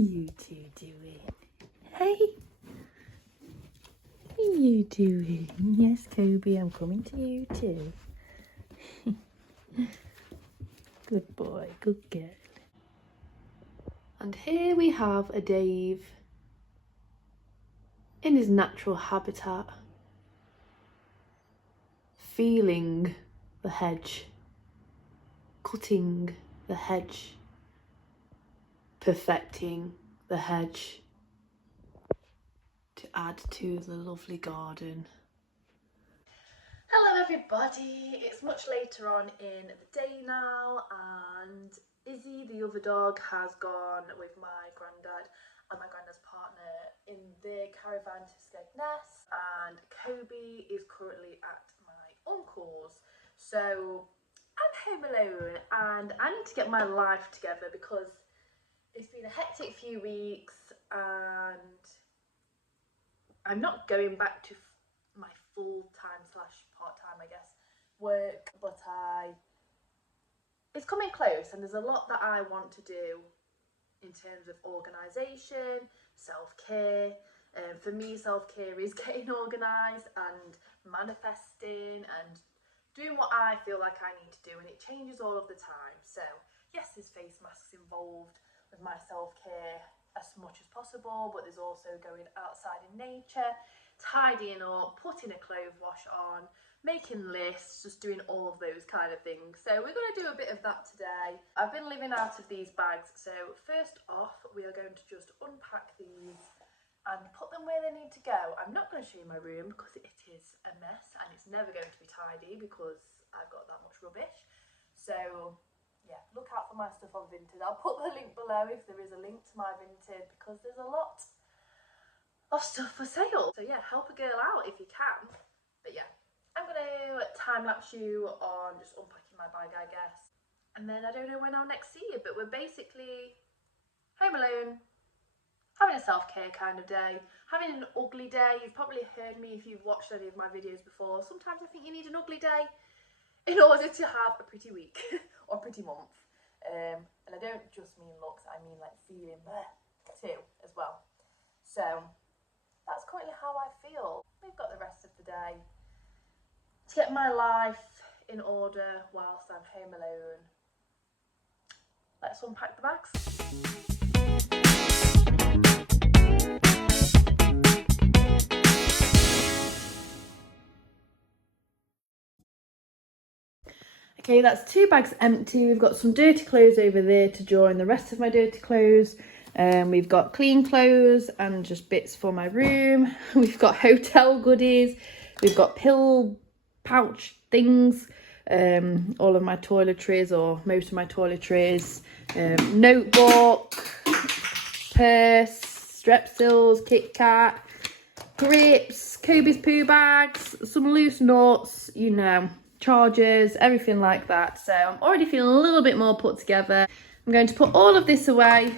you two doing? Hey? What are you doing? Yes, Kobie, I'm coming to you too. Good boy, good girl. And here we have a Dave in his natural habitat, feeling the hedge, cutting the hedge, perfecting the hedge to add to the lovely garden. Hello everybody, it's much later on in the day now and Izzy, the other dog, has gone with my granddad and my granddad's partner in their caravan to Skegness, and Kobie is currently at my uncle's. So I'm home alone and I need to get my life together because it's been a hectic few weeks and I'm not going back to my full-time / part-time, I guess, work, but it's coming close and there's a lot that I want to do in terms of organisation, self-care. For me, self-care is getting organised and manifesting and doing what I feel like I need to do, and it changes all of the time. So yes, there's face masks involved with my self-care as much as possible, but there's also going outside in nature, tidying up, putting a clothes wash on, making lists, just doing all of those kind of things. So we're going to do a bit of that today. I've been living out of these bags, so first off we are going to just unpack these and put them where they need to go. I'm not going to show you my room because it is a mess and it's never going to be tidy because I've got that much rubbish. So yeah, look out for my stuff on Vinted. I'll put the link below if there is a link to my Vinted because there's a lot of stuff for sale. So yeah, help a girl out if you can. But yeah, I'm gonna time-lapse you on just unpacking my bag, I guess. And then I don't know when I'll next see you, but we're basically home alone, having a self-care kind of day, having an ugly day. You've probably heard me if you've watched any of my videos before. Sometimes I think you need an ugly day in order to have a pretty week or pretty month. And I don't just mean looks, I mean like feeling there too as well. So that's currently how I feel. We've got the rest of the day to get my life in order whilst I'm home alone. Let's unpack the bags. Okay, that's 2 bags empty. We've got some dirty clothes over there to join the rest of my dirty clothes. We've got clean clothes and just bits for my room. We've got hotel goodies. We've got pill pouch things. All of my toiletries, or most of my toiletries. Notebook, purse, Strepsils, Kit Kat, grips, Kobie's poo bags, some loose nuts, you know, chargers, everything like that. So I'm already feeling a little bit more put together. I'm going to put all of this away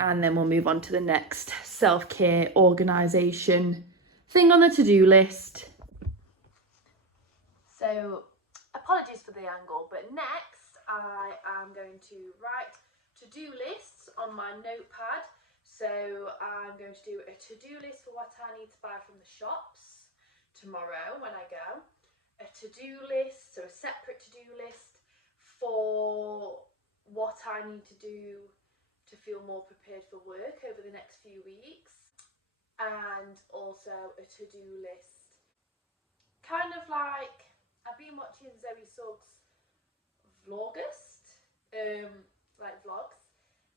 and then we'll move on to the next self-care organisation thing on the to-do list. So apologies for the angle, but next I am going to write to-do lists on my notepad. So I'm going to do a to-do list for what I need to buy from the shops tomorrow when I go. A to-do list, so a separate to-do list for what I need to do to feel more prepared for work over the next few weeks, and also a to-do list kind of like, I've been watching Zoe Suggs vlogust, like vlogs,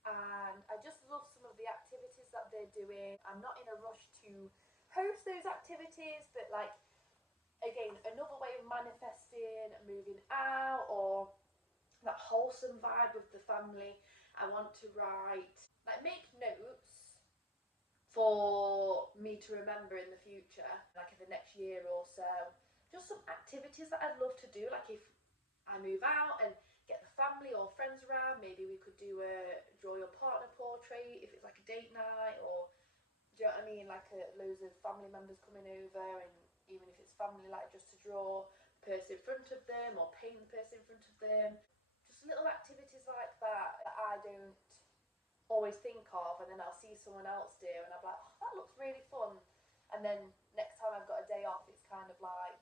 and I just love some of the activities that they're doing. I'm not in a rush to host those activities, but like, again, another way of manifesting moving out or that wholesome vibe with the family. I want to write, like make notes for me to remember in the future, like in the next year or so. Just some activities that I'd love to do, like if I move out and get the family or friends around, maybe we could do a draw your partner portrait if it's like a date night, or do you know what I mean, like loads of family members coming over, and even if it's family, like just to draw the person in front of them or paint the person in front of them. Just little activities like that that I don't always think of, and then I'll see someone else do and I'm like, oh, that looks really fun, and then next time I've got a day off, it's kind of like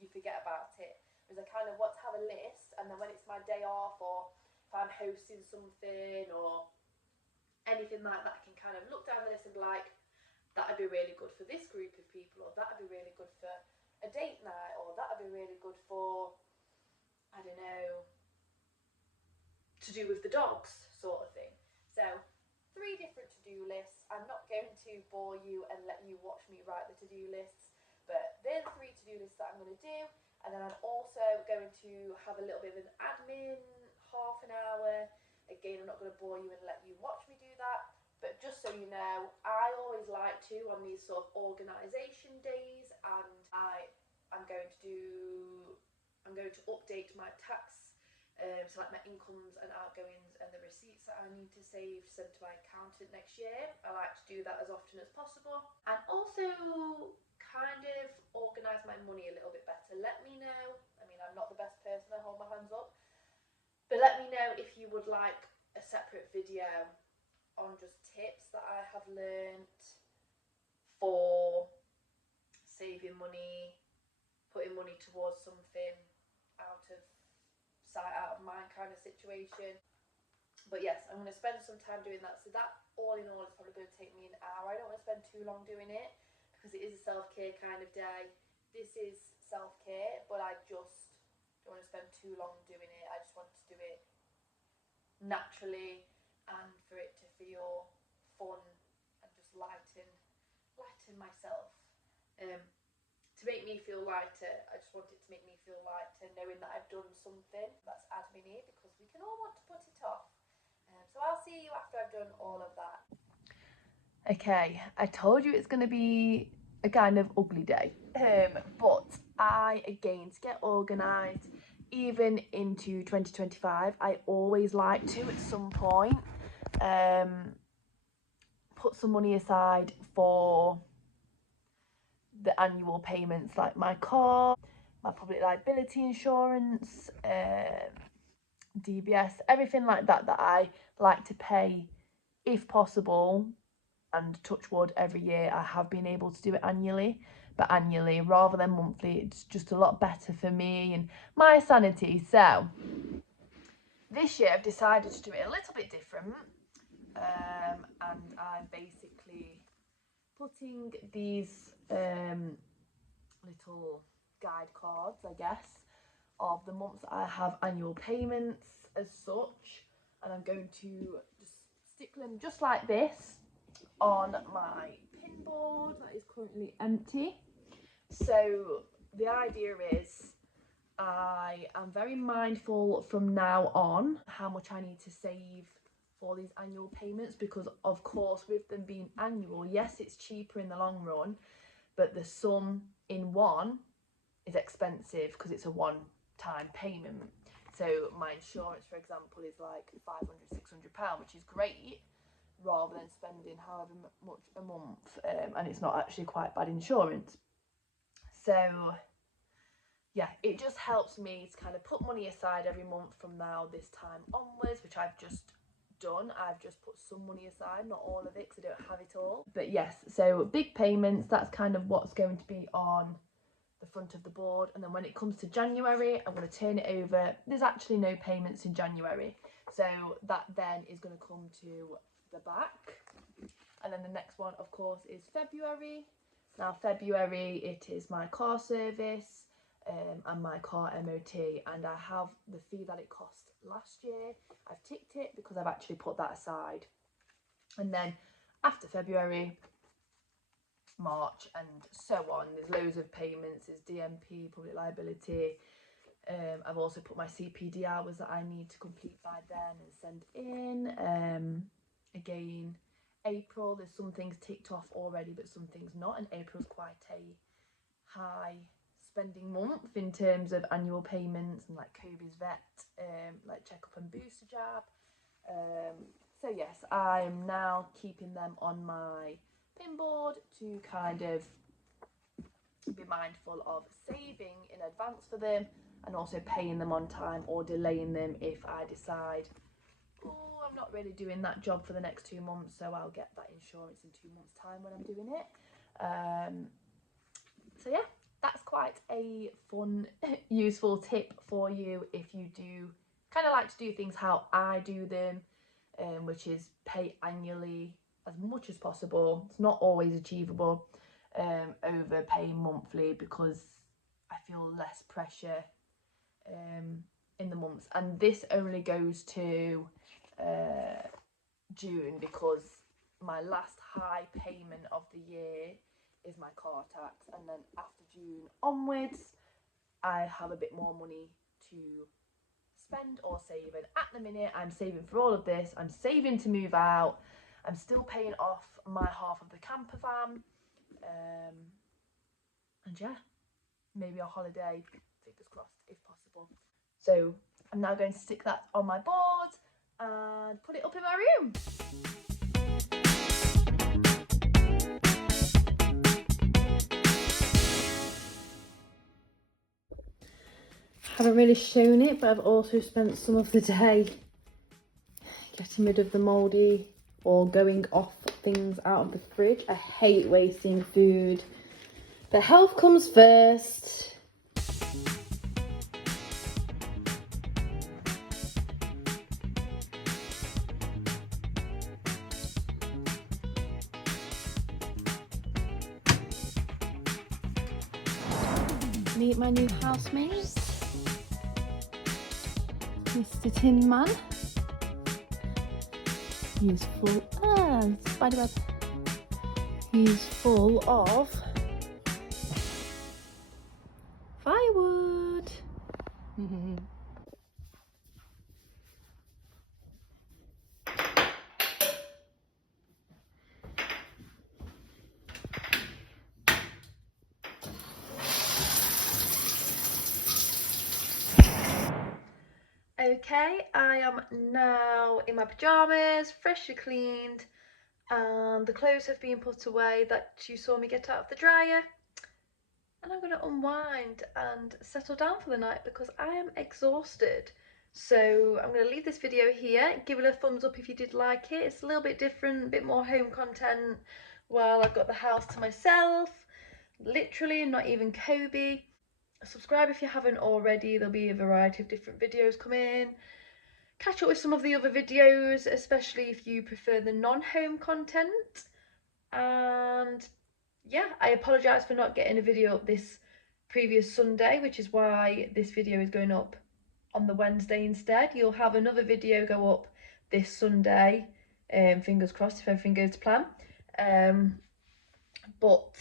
you forget about it. Whereas I kind of want to have a list, and then when it's my day off, or if I'm hosting something or anything like that, I can kind of look down the list and be like, that'd be really good for this group of people, or that'd be really good for a date night, or that'd be really good for, I don't know, to do with the dogs sort of thing. So 3 different to-do lists. I'm not going to bore you and let you watch me write the to-do lists, but they're the 3 to-do lists that I'm going to do. And then I'm also going to have a little bit of an admin, half an hour. Again, I'm not going to bore you and let you watch me do that, but just so you know, I always like to, on these sort of organisation days, and I'm going to update my tax, so like my incomes and outgoings and the receipts that I need to save, send to my accountant next year. I like to do that as often as possible, and also kind of organise my money a little bit better. Let me know, I mean, I'm not the best person, I hold my hands up, but let me know if you would like a separate video on just tips that I have learnt for saving money, putting money towards something, out of sight, out of mind kind of situation. But yes, I'm going to spend some time doing that. So that, all in all, is probably going to take me an hour. I don't want to spend too long doing it because it is a self-care kind of day. This is self-care, but I just don't want to spend too long doing it. I just want to do it naturally and for it to feel fun and just lighten myself. To make me feel lighter, I just want it to make me feel lighter, knowing that I've done something that's admin-y, because we can all want to put it off. So I'll see you after I've done all of that. Okay, I told you it's going to be a kind of ugly day, but again, to get organised, even into 2025, I always like to, at some point, put some money aside for the annual payments, like my car, my public liability insurance, DBS, everything like that I like to pay if possible, and touch wood, every year I have been able to do it annually, but annually rather than monthly. It's just a lot better for me and my sanity. So this year I've decided to do it a little bit different, and I'm basically putting these little guide cards, I guess, of the months that I have annual payments as such, and I'm going to just stick them just like this on my pin board that is currently empty. So the idea is, I am very mindful from now on how much I need to save for these annual payments, because of course with them being annual, yes, it's cheaper in the long run, but the sum in one is expensive because it's a one-time payment. So my insurance, for example, is like £500–600, which is great, rather than spending however much a month, and it's not actually quite bad insurance. So yeah, it just helps me to kind of put money aside every month from now this time onwards, which I've just done. I've just put some money aside, not all of it because I don't have it all. But yes, so big payments, that's kind of what's going to be on the front of the board. And then when it comes to January, I'm going to turn it over. There's actually no payments in January, so that then is going to come to the back. And then the next one, of course, is February. Now February, it is my car service, and my car MOT, and I have the fee that it cost last year. I've ticked it because I've actually put that aside. And then after February, March, and so on, there's loads of payments. There's DMP, public liability. I've also put my CPD hours that I need to complete by then and send in. Again, April, there's some things ticked off already, but some things not, and April's quite a high spending month in terms of annual payments, and like Kobie's vet, like checkup and booster jab. So yes, I'm now keeping them on my pin board to kind of be mindful of saving in advance for them, and also paying them on time or delaying them if I decide, oh, I'm I'm not really doing that job for the next 2 months, so I'll get that insurance in 2 months' time when I'm doing it. So yeah, that's quite a fun, useful tip for you if you do kind of like to do things how I do them, which is pay annually as much as possible. It's not always achievable over paying monthly, because I feel less pressure in the months. And this only goes to June, because my last high payment of the year is my car tax, and then after June onwards I have a bit more money to spend or save. And at the minute I'm saving for all of this. I'm saving to move out. I'm still paying off my half of the camper van, and yeah, maybe a holiday, fingers crossed, if possible. So I'm now going to stick that on my board and put it up in my room. Haven't really shown it, but I've also spent some of the day getting rid of the mouldy or going off things out of the fridge. I hate wasting food, but health comes first. Meet my new housemate, Mr. Tin Man. He's full. Spiderweb. He's full of firewood. Okay, I am now in my pyjamas, freshly cleaned, and the clothes have been put away that you saw me get out of the dryer. And I'm going to unwind and settle down for the night because I am exhausted. So I'm going to leave this video here. Give it a thumbs up if you did like it. It's a little bit different, a bit more home content while I've got the house to myself. Literally, not even Kobie. Subscribe if you haven't already. There'll be a variety of different videos coming. Catch up with some of the other videos, especially if you prefer the non-home content. And yeah, I apologise for not getting a video up this previous Sunday, which is why this video is going up on the Wednesday instead. You'll have another video go up this Sunday, fingers crossed if everything goes to plan. But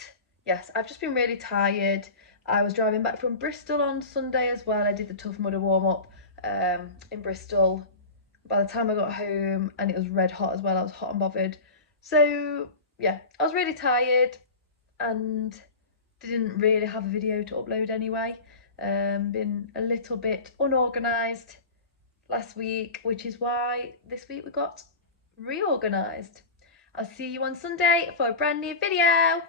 yes, I've just been really tired. I was driving back from Bristol on Sunday as well. I did the Tough Mudder warm-up in Bristol. By the time I got home, and it was red hot as well, I was hot and bothered. So yeah, I was really tired and didn't really have a video to upload anyway. Been a little bit unorganised last week, which is why this week we got reorganised. I'll see you on Sunday for a brand new video.